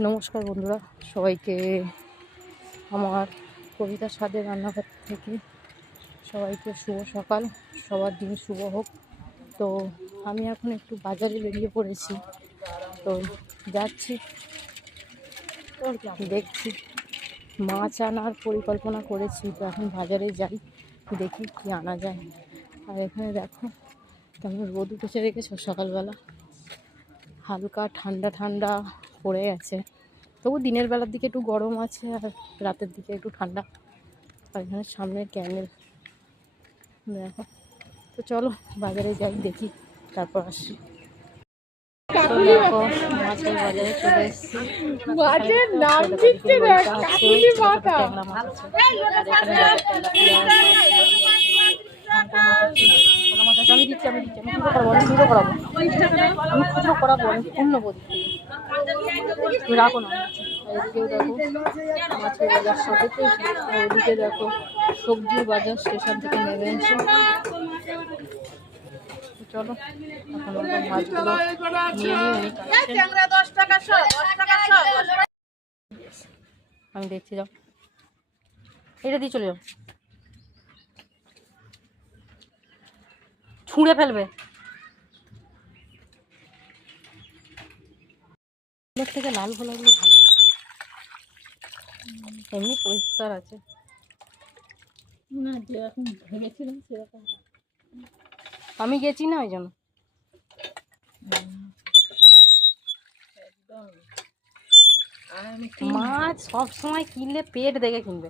নমস্কার বন্ধুরা, সবাইকে আমার কবিতার স্বাদের রান্নাঘর থেকে সবাইকে শুভ সকাল। সবার দিন শুভ হোক। তো আমি এখন একটু বাজারে বেরিয়ে পড়েছি, তো যাচ্ছি, দেখছি মাছ আনার পরিকল্পনা করেছি। তো এখন বাজারে যাই, দেখি কি আনা যায়। আর এখানে দেখো কেমন রোদ উঠেছে রেখেছো, সকালবেলা হালকা ঠান্ডা ঠান্ডা পড়ে গেছে। তবু দিনের বেলার দিকে একটু গরম আছে আর রাতের দিকে একটু ঠান্ডা। আর এখানে সামনে ক্যানেল দেখো। তো চলো বাজারে যাই, দেখি, তারপর আসি। তো দেখো মাছের বাজারে চলে এসেছি। ট্যাংরা মাছ আছে, আর এখানে আমি দিচ্ছি, আমি খুচরো করাবো, আমি খুচরো করাবো, আমি পূর্ণ বলি, তুমি রাখো না। এদিকেও দেখো মাছের বাজার সবেতে, আর ওদিকে দেখো সবজির বাজার স্টেশন থেকে নেমে এসে। চলো এখন মাছগুলো নিয়ে আমি দেখছি। যাও, এটা দিয়ে চলে যাও, ছুঁড়ে ফেলবে। থেকে লাল ভোলাগুলো ভালো, এমনি পরিষ্কার আছে না, যেরকম ভেবেছিলাম সেরকম। আমি গেছি না ওই জন্য। মাছ সব সময় কিনলে পেট দেখে কিনবে।